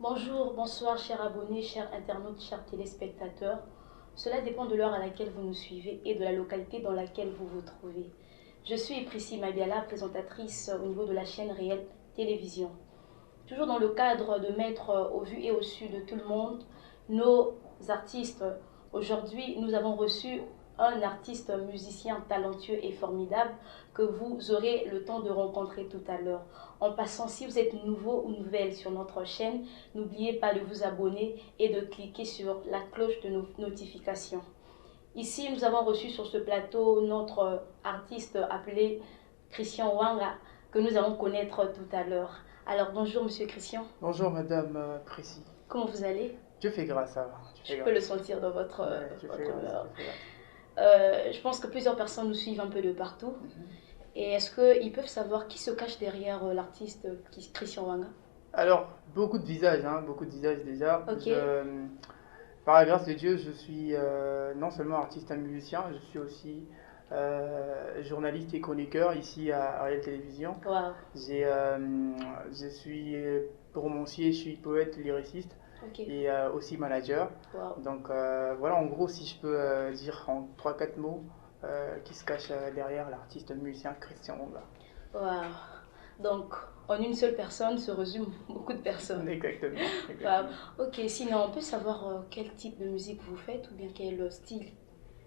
Bonjour, bonsoir, chers abonnés, chers internautes, chers téléspectateurs. Cela dépend de l'heure à laquelle vous nous suivez et de la localité dans laquelle vous vous trouvez. Je suis Priscille Mabiala, présentatrice au niveau de la chaîne Réelle Télévision. Toujours dans le cadre de mettre au vu et au su de tout le monde nos artistes. Aujourd'hui, nous avons reçu un artiste musicien talentueux et formidable que vous aurez le temps de rencontrer tout à l'heure. En passant, si vous êtes nouveau ou nouvelle sur notre chaîne, n'oubliez pas de vous abonner et de cliquer sur la cloche de notification. Ici, nous avons reçu sur ce plateau notre artiste appelé Christian Wanga, que nous allons connaître tout à l'heure. Alors, bonjour Monsieur Christian. Bonjour Madame Précy. Comment vous allez? Dieu fait grâce, ça va. Je peux le sentir dans votre, Ouais, Dieu fait grâce, humeur. Dieu fait grâce. Je pense que plusieurs personnes nous suivent un peu de partout. Et est-ce qu'ils peuvent savoir qui se cache derrière l'artiste Christian Wanga? Alors, beaucoup de visages, beaucoup de visages déjà. Ok. Par la grâce de Dieu, je suis non seulement artiste et musicien, je suis aussi journaliste et chroniqueur ici à Ariel Télévision. Wow. Je suis romancier, je suis poète, lyriciste Ok. et aussi manager. Wow. Donc voilà, en gros, si je peux dire en trois quatre mots qui se cache derrière l'artiste musicien Christian Wanga. Wow. Donc, en une seule personne se résume beaucoup de personnes. Exactement. Wow. Ok, sinon, on peut savoir quel type de musique vous faites ou bien quel style?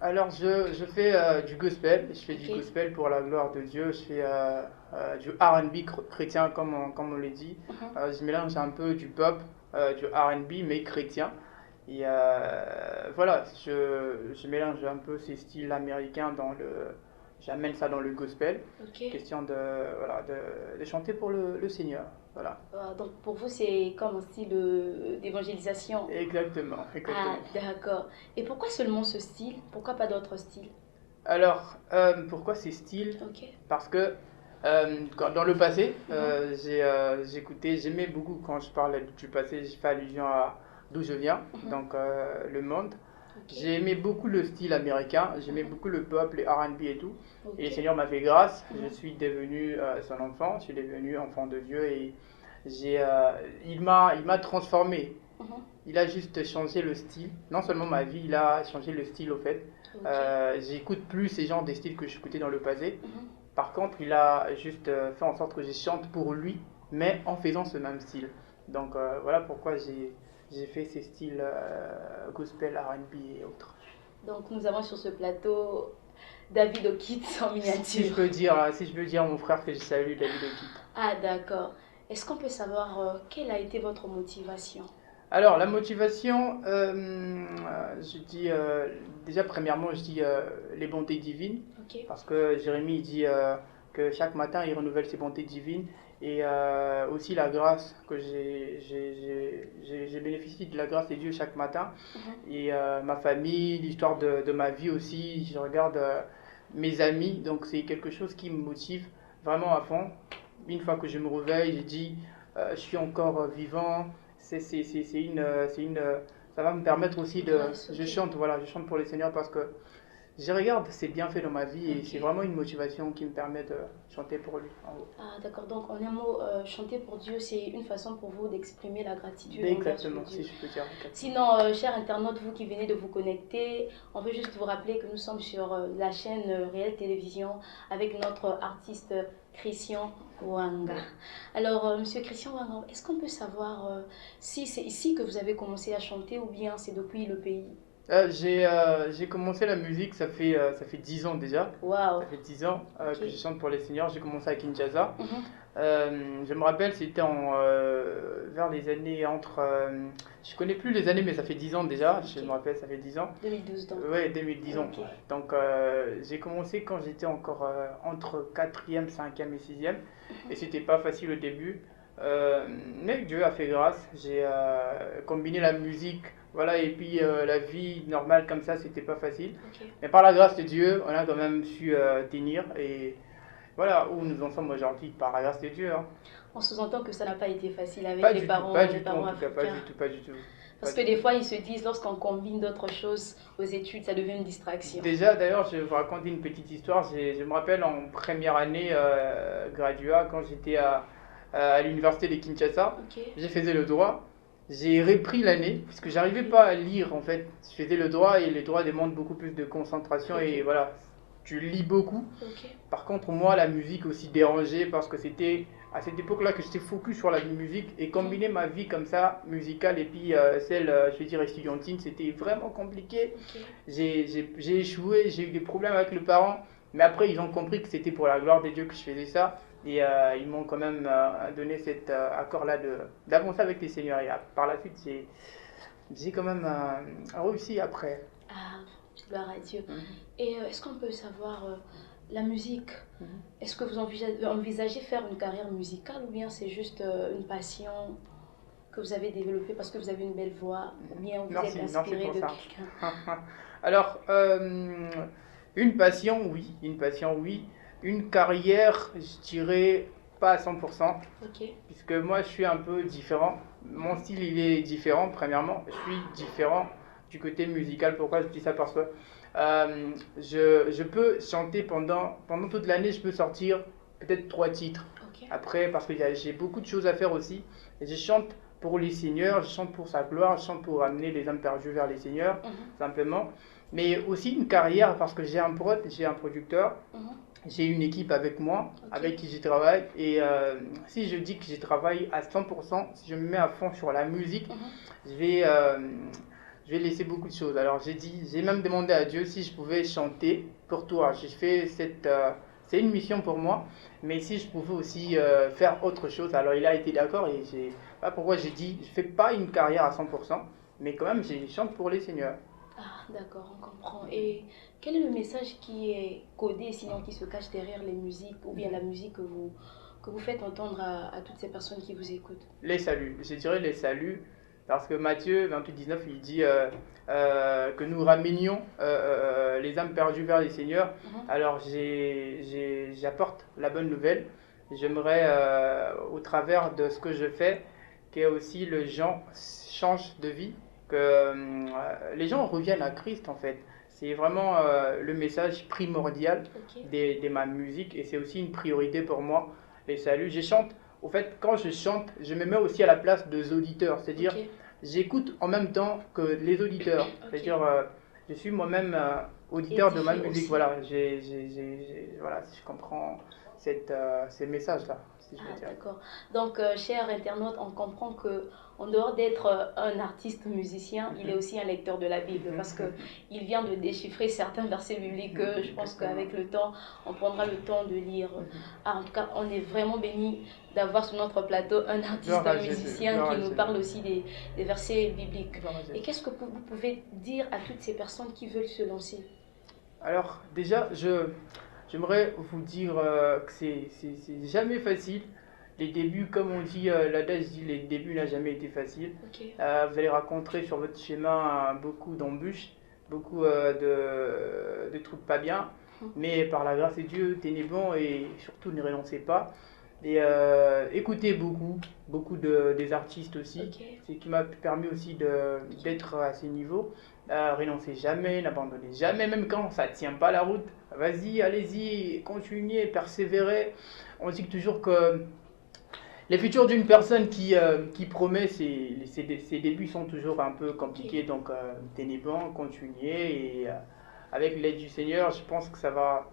Alors, je fais du gospel, je fais du Ok. gospel pour la gloire de Dieu, je fais du R&B chrétien comme on le dit. Mhm. Je mélange un peu du pop, du R&B mais chrétien. Et voilà, je mélange un peu ces styles américains j'amène ça dans le gospel, Ok. question voilà, de chanter pour le Seigneur. Voilà. Donc, pour vous, c'est comme un style d'évangélisation. Exactement, Ah, exactement. d'accord. Et pourquoi seulement ce style? Pourquoi pas d'autres styles? Alors, pourquoi ces styles? Ok. Parce que dans le passé, Mhm. j'aimais beaucoup quand je parle du passé, je fais allusion à d'où je viens, Mhm. donc le monde. Ok. J'ai aimé beaucoup le style américain, j'aimais Mhm. beaucoup le pop, les R&B et tout. Et le Ok. Seigneur m'a fait grâce, je Mhm. suis devenu son enfant, je suis devenu enfant de Dieu et j'ai, euh, il m'a transformé. Mhm. Il a juste changé le style. Non seulement ma vie, il a changé le style au fait. Ok. J'écoute plus ces genres de styles que j'écoutais dans le passé. Mhm. Par contre, il a juste fait en sorte que je chante pour lui, mais en faisant ce même style. Donc voilà pourquoi j'ai fait ces styles gospel, R&B et autres. Donc, nous avons sur ce plateau David O'Keefe en Si je miniature. peux dire, si je peux dire à mon frère que je salue David Okip. Ah, d'accord. Est-ce qu'on peut savoir quelle a été votre motivation? Alors, la motivation, je dis déjà premièrement, je dis les bontés divines, Ok. parce que Jérémie il dit que chaque matin il renouvelle ses bontés divines et aussi la grâce que j'ai bénéficié de la grâce de Dieu chaque matin Mhm. et ma famille, l'histoire de ma vie aussi, je regarde mes amis, donc c'est quelque chose qui me motive vraiment à fond. Une fois que je me réveille, je dis je suis encore vivant, c'est une, ça va me permettre aussi Grâce, je ok. chante, voilà, je chante pour le Seigneur parce que je regarde ses bienfaits dans ma vie et c'est Ok. vraiment une motivation qui me permet de chanter pour lui, en gros. Ah, d'accord. Donc, en un mot, chanter pour Dieu, c'est une façon pour vous d'exprimer la gratitude envers ce Exactement, si Dieu. je peux dire exactement. Sinon, chers internautes, vous qui venez de vous connecter, on veut juste vous rappeler que nous sommes sur la chaîne Réelle Télévision avec notre artiste Christian Wanga. Alors, Monsieur Christian Wanga, est-ce qu'on peut savoir si c'est ici que vous avez commencé à chanter ou bien c'est depuis le pays? J'ai commencé la musique, ça fait 10 ans déjà. Waouh! Ça fait 10 ans Ok. que je chante pour les seniors. J'ai commencé à Kinshasa. Mhm. Je me rappelle, c'était vers les années entre. Je connais plus les années, mais ça fait 10 ans déjà. Je Ok. me rappelle, ça fait 10 ans. 2012 donc. Ouais, 2010 ans. Ok. Ouais. Donc j'ai commencé quand j'étais encore entre quatrième, cinquième et sixième. Et Mhm. c'était pas facile au début. Mais Dieu a fait grâce. J'ai combiné la musique, voilà, et puis la vie normale comme ça, c'était pas facile. Ok. Mais par la grâce de Dieu, on a quand même su tenir. Et voilà où nous en sommes aujourd'hui, par la grâce de Dieu. Hein. On sous-entend que ça n'a pas été facile avec Pas du tout, pas les du tout en parents tout cas, pas africains. du tout, pas du tout. Pas Parce que du des tout. fois, ils se disent, lorsqu'on combine d'autres choses aux études, ça devient une distraction. Déjà, d'ailleurs, je vais vous raconter une petite histoire. Je me rappelle en première année gradua, quand j'étais à l'université de Kinshasa, Ok. j'ai faisais le droit. j'ai repris l'année, parce que j'arrivais pas à lire en fait. Je faisais le droit et le droit demande beaucoup plus de concentration et Ok, voilà, tu lis beaucoup. ok. Par contre, moi, la musique aussi dérangeait parce que c'était à cette époque-là que j'étais focus sur la musique et Mhm. combiner ma vie comme ça, musicale, et puis celle, je vais dire, estudiantine, c'était vraiment compliqué. Ok. J'ai échoué, j'ai eu des problèmes avec les parents, mais après, ils ont compris que c'était pour la gloire de Dieu que je faisais ça. Et ils m'ont quand même donné cet accord-là d'avancer avec les seigneurs. Et par la suite, j'ai quand même réussi après. Ah, gloire à Dieu. Mhm, Et est-ce qu'on peut savoir la musique? mhm. Est-ce que vous envisagez faire une carrière musicale ou bien c'est juste une passion que vous avez développée parce que vous avez une belle voix ou bien vous êtes Merci, merci inspiré pour de ça. quelqu'un? Alors, une passion, oui, une passion, oui. Une carrière, je dirais pas à 100%, Ok. puisque moi je suis un peu différent. Mon Mhm. style il est différent, premièrement. Je suis différent du côté musical. Pourquoi je dis ça? Parce que je peux chanter pendant toute l'année, je peux sortir peut-être 3 titres. Ok. Après, parce que j'ai beaucoup de choses à faire aussi. Et je chante pour les seigneurs, je chante pour sa gloire, je chante pour amener les âmes perdues vers les seigneurs, Mhm. simplement. Mais aussi une carrière, parce que j'ai un prod, j'ai un producteur, Mhm. j'ai une équipe avec moi, Ok. avec qui je travaille. Et si je dis que je travaille à 100%, si je me mets à fond sur la musique, Mhm. je vais, euh, je vais laisser beaucoup de choses. Alors j'ai même demandé à Dieu si je pouvais chanter pour toi. J'ai fait c'est une mission pour moi, mais si je pouvais aussi faire autre chose. Alors il a été d'accord et pas pourquoi j'ai dit, je fais pas une carrière à 100%, mais quand même, je chante pour les seigneurs. Ah, d'accord, on comprend. Et quel est le message qui est codé, sinon qui se cache derrière les musiques ou bien la musique que vous faites entendre à toutes ces personnes qui vous écoutent? Les saluts, je dirais les saluts, parce que Matthieu 28,19, il dit que nous ramenions les âmes perdues vers les seigneurs. Mhm. Alors j'apporte la bonne nouvelle. J'aimerais, au travers de ce que je fais, que aussi les gens changent de vie, que les gens reviennent à Christ en fait. C'est vraiment le message primordial Ok, de ma musique et c'est aussi une priorité pour moi. Les saluts, je chante au fait, quand je chante, je me mets aussi à la place des auditeurs. ok, C'est-à-dire, j'écoute en même temps que les auditeurs. ok. C'est-à-dire, je suis moi-même auditeur de ma Édifié musique. aussi. Voilà, voilà, je comprends ces messages-là, si je veux Ah, dire. d'accord. Donc, cher internaute, on comprend que en dehors d'être un artiste musicien, il est Mhm, aussi un lecteur de la Bible parce que mhm, il vient de déchiffrer certains versets bibliques que je pense exactement. qu'avec le temps, on prendra le temps de lire. Mhm. Ah, en tout cas, on est vraiment béni d'avoir sur notre plateau un artiste Gloire à Jésus, musicien gloire qui à nous Jésus, parle aussi des versets bibliques. gloire à Et Jésus. qu'est-ce que vous pouvez dire à toutes ces personnes qui veulent se lancer? Alors, déjà, j'aimerais vous dire que c'est jamais facile. Les débuts, comme on dit, l'adage dit, les débuts n'a jamais été facile. Ok. Vous allez rencontrer sur votre chemin beaucoup d'embûches, beaucoup de trucs pas bien. Mais par la grâce de Dieu, tenez bon et surtout ne renoncez pas. Et écoutez beaucoup des artistes aussi. Ok. C'est ce qui m'a permis aussi d'être à ces niveaux. Renoncez jamais, n'abandonnez jamais, même quand ça ne tient pas la route. Vas-y, allez-y, continuez, persévérez. On dit toujours que les futurs d'une personne qui promet, ses débuts sont toujours un peu Ok. compliqués. Donc, tenez bon, continuez. Et avec l'aide du Seigneur, je pense que ça va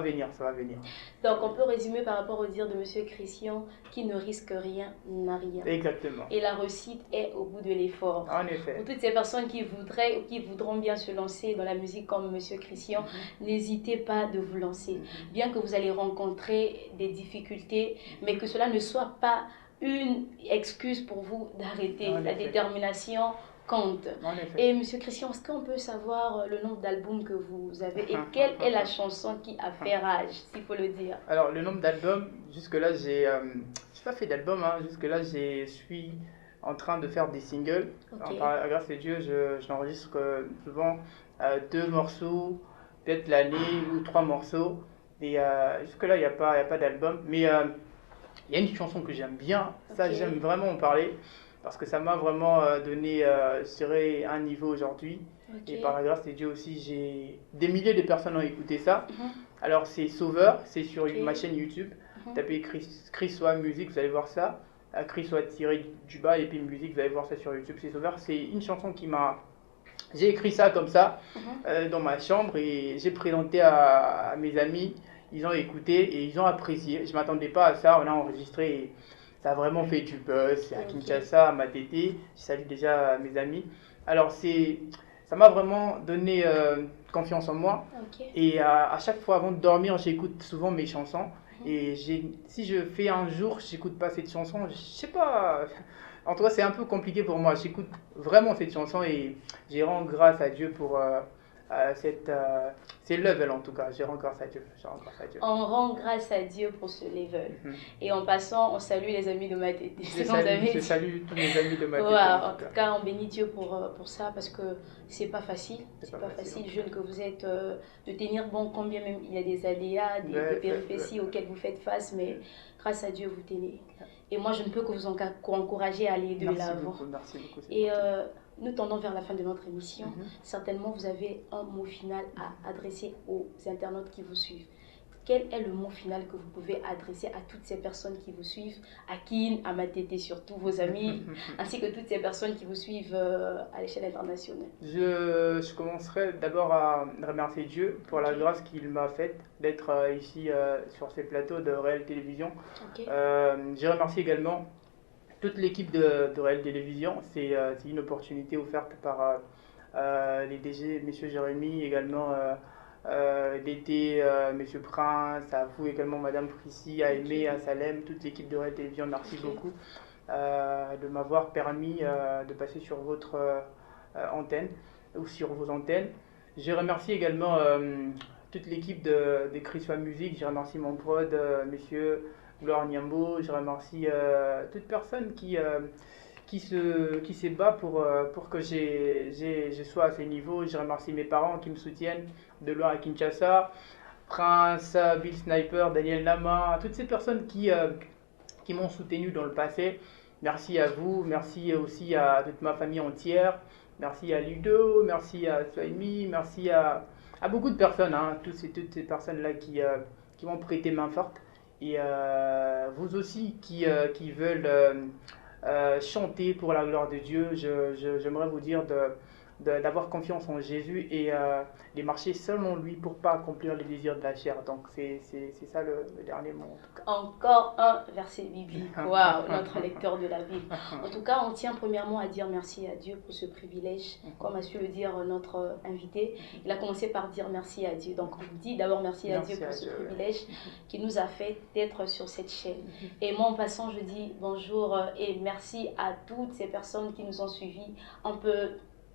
venir, ça va venir. Donc, on peut résumer par rapport au dire de Monsieur Christian qui ne risque rien n'a rien. Exactement. Et la réussite est au bout de l'effort. En Pour effet. toutes ces personnes qui voudraient ou qui voudront bien se lancer dans la musique comme Monsieur Christian, Mhm, n'hésitez pas de vous lancer. mhm, Bien que vous allez rencontrer des difficultés, mais que cela ne soit pas une excuse pour vous d'arrêter. en La effet. détermination compte. En effet. Et Monsieur Christian, est-ce qu'on peut savoir le nombre d'albums que vous avez et quelle est la chanson qui a fait rage, s'il faut le dire? Alors, le nombre d'albums, jusque-là, j'ai pas fait d'album, hein. Jusque-là, je suis en train de faire des singles. Ok, Par la grâce de Dieu, j'enregistre souvent 2 morceaux, peut-être l'année ou 3 morceaux. Et jusque-là, il y a pas d'album. Mais il y a une chanson que j'aime bien. Ça, ok, j'aime vraiment en parler. Parce que ça m'a vraiment donné, je dirais, un niveau aujourd'hui. ok. Et par la grâce de Dieu aussi, j'ai des milliers de personnes ont écouté ça. Mhm, Alors c'est Sauveur, c'est sur ok. ma chaîne YouTube. Mhm. Tapez Chris Soa Musique, vous allez voir ça. Chris soit tiré du bas et puis musique, vous allez voir ça sur YouTube, c'est Sauveur. C'est une chanson qui m'a... J'ai écrit ça comme ça dans ma chambre et j'ai présenté à mes amis. Ils ont écouté et ils ont apprécié. Je ne m'attendais pas à ça. On a enregistré et ça a vraiment fait du buzz. À Kinshasa, à Matete. Je salue déjà mes amis. Alors ça m'a vraiment donné confiance en moi. Et à chaque fois avant de dormir, j'écoute souvent mes chansons. Et si je fais un jour, j'écoute pas cette chanson, je sais pas. En tout cas, c'est un peu compliqué pour moi. J'écoute vraiment cette chanson et j'ai rends grâce à Dieu pour ces levels en tout cas. J'ai rends grâce à Dieu. On rend grâce à Dieu pour ce level. Et en passant, on salue les amis de Matete. Je salue tous mes amis de Matete. En tout cas, on bénit Dieu pour ça parce que c'est pas facile. C'est pas facile, jeune que vous êtes, de tenir bon, combien même il y a des aléas, des péripéties auxquelles vous faites face, mais grâce à Dieu, vous tenez. Et moi, je ne peux que vous encourager à aller de l'avant. Merci beaucoup. Et nous tendons vers la fin de notre émission. Certainement, vous avez un mot final à adresser aux internautes qui vous suivent. Quel est le mot final que vous pouvez adresser à toutes ces personnes qui vous suivent, à Kin, à Matete, surtout vos amis, ainsi que toutes ces personnes qui vous suivent à l'échelle internationale? Je commencerai d'abord à remercier Dieu pour la grâce qu'il m'a faite d'être ici sur ces plateaux de Réel Télévision. Je remercie également toute l'équipe de Réel Télévision. C'est une opportunité offerte par les DG, M. Jérémy, également d'été, M. Prince, à vous également, Madame Prissy, à Aimé, à Salem, toute l'équipe de Réel Télévision, merci beaucoup de m'avoir permis de passer sur votre antenne ou sur vos antennes. Je remercie également toute l'équipe de Chriswa Music. Je remercie mon prod, monsieur Gloire Niambo. Je remercie toute personne qui se bat pour que je sois à ce niveau. Je remercie mes parents qui me soutiennent de loin à Kinshasa, Prince, Bill Sniper, Daniel Nama, toutes ces personnes qui m'ont soutenu dans le passé. Merci à vous, merci aussi à toute ma famille entière, merci à Ludo, merci à Soimi, merci à beaucoup de personnes, toutes ces personnes-là qui m'ont prêté main forte. Et vous aussi qui veulent chanter pour la gloire de Dieu, j'aimerais vous dire d'avoir confiance en Jésus et de marcher selon lui pour ne pas accomplir les désirs de la chair. Donc c'est ça le dernier mot en tout cas. Encore un verset biblique. Waouh, notre lecteur de la Bible. En tout cas, on tient premièrement à dire merci à Dieu pour ce privilège. Comme a su le dire notre invité, il a commencé par dire merci à Dieu. Donc on dit d'abord merci à Dieu pour ce privilège qui nous a fait d'être sur cette chaîne. Et moi en passant, je dis bonjour et merci à toutes ces personnes qui nous ont suivis un peu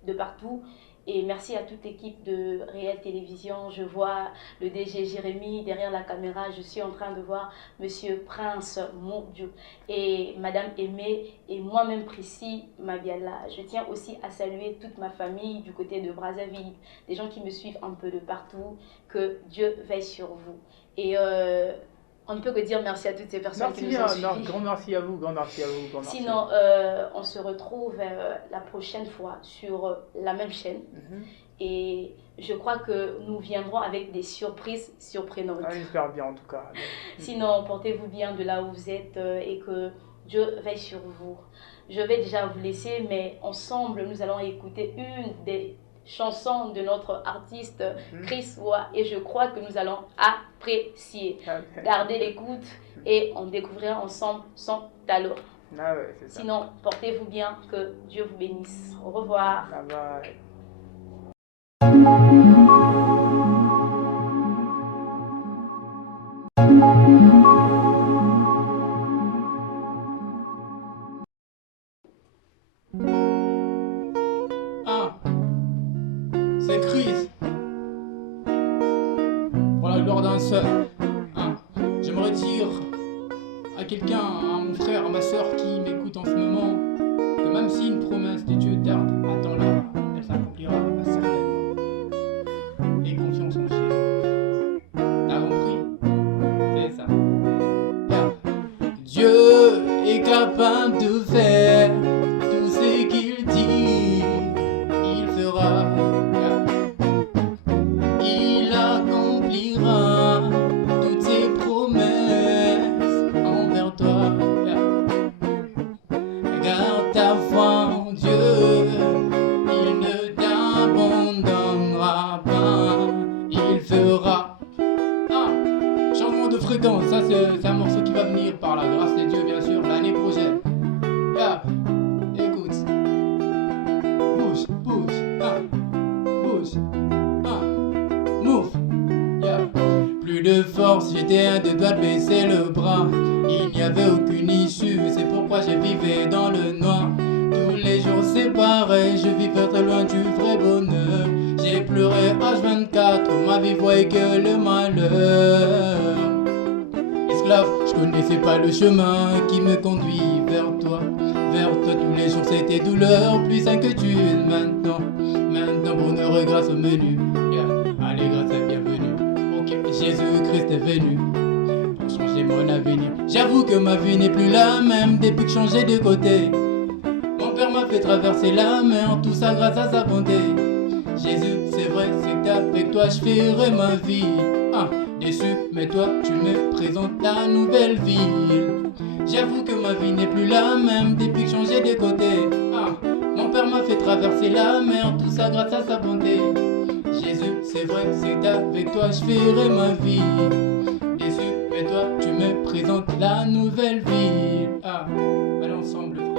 de partout. Et merci à toute l'équipe de Réel Télévision. Je vois le DG Jérémy derrière la caméra. Je suis en train de voir Monsieur Prince, mon Dieu, et Madame Aimée et moi-même Prissy Mabiala. Je tiens aussi à saluer toute ma famille du côté de Brazzaville, des gens qui me suivent un peu de partout. Que Dieu veille sur vous. Et on ne peut que dire merci à toutes ces personnes qui nous ont suivis. Grand merci à vous, grand merci à vous. Grand merci. Sinon, on se retrouve la prochaine fois sur la même chaîne. Et je crois que nous viendrons avec des surprises surprenantes. J'espère bien en tout cas. Sinon, portez-vous bien de là où vous êtes et que Dieu veille sur vous. Je vais déjà vous laisser, mais ensemble, nous allons écouter une des chansons de notre artiste Chris Wa et je crois que nous allons apprécier. Gardez l'écoute et on découvrira ensemble son talent. Sinon, portez-vous bien, que Dieu vous bénisse. Au revoir. Bye bye. C'est Chris. Pour la gloire d'un seul. J'aimerais dire à quelqu'un, à mon frère, à ma soeur qui m'écoute en ce moment, que même si une promesse de Dieu tarde, attends-la, elle s'accomplira certainement. Aie confiance en Jésus. T'as compris? C'est ça. Dieu est capable de faire tout ce qu'il dit, il fera. Il accomplira toutes ses promesses envers toi. la foi en Dieu, il ne t'abandonnera pas, il fera. Changement de fréquence, ça c'est un morceau qui va venir par la grâce de Dieu bien sûr l'année prochaine. Écoute, bouge, bouge, bouge, move. Plus de force, j'étais à deux doigts de baisser le bras. Il n'y avait aucune issue, c'est pourquoi je vivais dans le noir. Tous les jours c'est pareil, je vivais très loin du vrai bonheur. J'ai pleuré H24, ma vie voyait que le malheur. Esclave, je connaissais pas le chemin qui me conduit vers toi. Vers toi tous les jours c'était douleur, plus inquiétude maintenant. Maintenant bonheur et grâce au menu. Allez grâce et bienvenue. Ok, Jésus-Christ est venu pour changer mon avenir. J'avoue que ma vie n'est plus la même depuis que j'ai changé de côté. Mon père m'a fait traverser la mer, tout ça grâce à sa bonté. Jésus, c'est vrai, c'est qu'avec toi je ferai ma vie. Déçu, mais toi tu me présentes ta nouvelle ville. J'avoue que ma vie n'est plus la même depuis que j'ai changé de côté. Mon père m'a fait traverser la mer, tout ça grâce à sa bonté. Jésus, c'est vrai, c'est qu'avec toi je ferai ma vie. Déçu, mais toi tu me présentes la nouvelle ville. Allez ensemble.